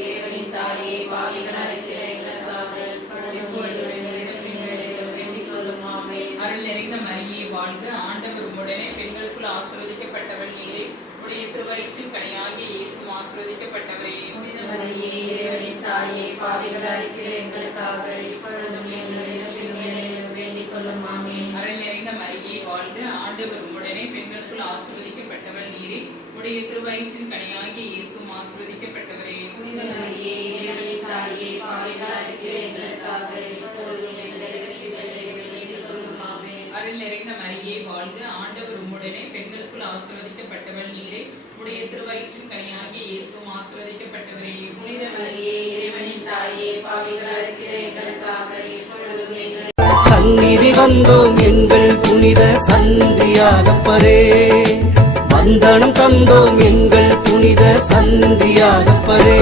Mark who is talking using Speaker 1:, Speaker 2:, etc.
Speaker 1: இறைவனின் தாயே பாவிகளாய் இருக்கிற எங்களுக்காக இப்பொழுதும் எங்கள் இறப்பின் வேளையிலும் வேண்டிக் கொள்ளும். ஆமென்.
Speaker 2: அருள் நிறைந்த மரியே வாழ்க. ஆண்டவர் உம்முடனே பெண்களுக்குள் ஆசீர்வதிக்கப்பட்டவள் நீரே. உடைய திருவயிற்றின் கனியாகி இயேசுவும் ஆசீர்வதிக்கப்பட்டவரே.
Speaker 1: புனித மரியே இறைவனின் தாயே பாவிகளாய் இருக்கிற எங்களுக்காக இப்பொழுதும்
Speaker 2: உடைய திருவயிற்றின் கனியாகி இயேசுவும் ஆசீர்வதிக்கப்பட்டவரே.
Speaker 1: புனித மரியே இறைவனின் தாயே பாவிகளாய் இருக்கிற எங்களுக்காக இப்பொழுதும் எங்கள் இறப்பின் வேளையிலும் வேண்டிக் கொள்ளும் ஆமென்.
Speaker 2: அருள் நிறைந்த மரியே வாழ்க ஆண்டவர் உம்முடனே பெண்களுக்குள் ஆசீர்வதிக்கப்பட்டவள் நீரே. உடைய திருவயிற்றின் கனியாகி இயேசுவும் ஆசீர்வதிக்கப்பட்டவரே.
Speaker 1: புனித மரியே இறைவனின் தாயே பாவிகளாய் இருக்கிற எங்களுக்காக இப்பொழுதும் எங்கள்
Speaker 3: சந்நிதி வந்தோம் எங்கள் புனித சந்தியாகப்பரே சந்தனம் தந்தோம் எங்கள் புனித சந்தியாகப்பரே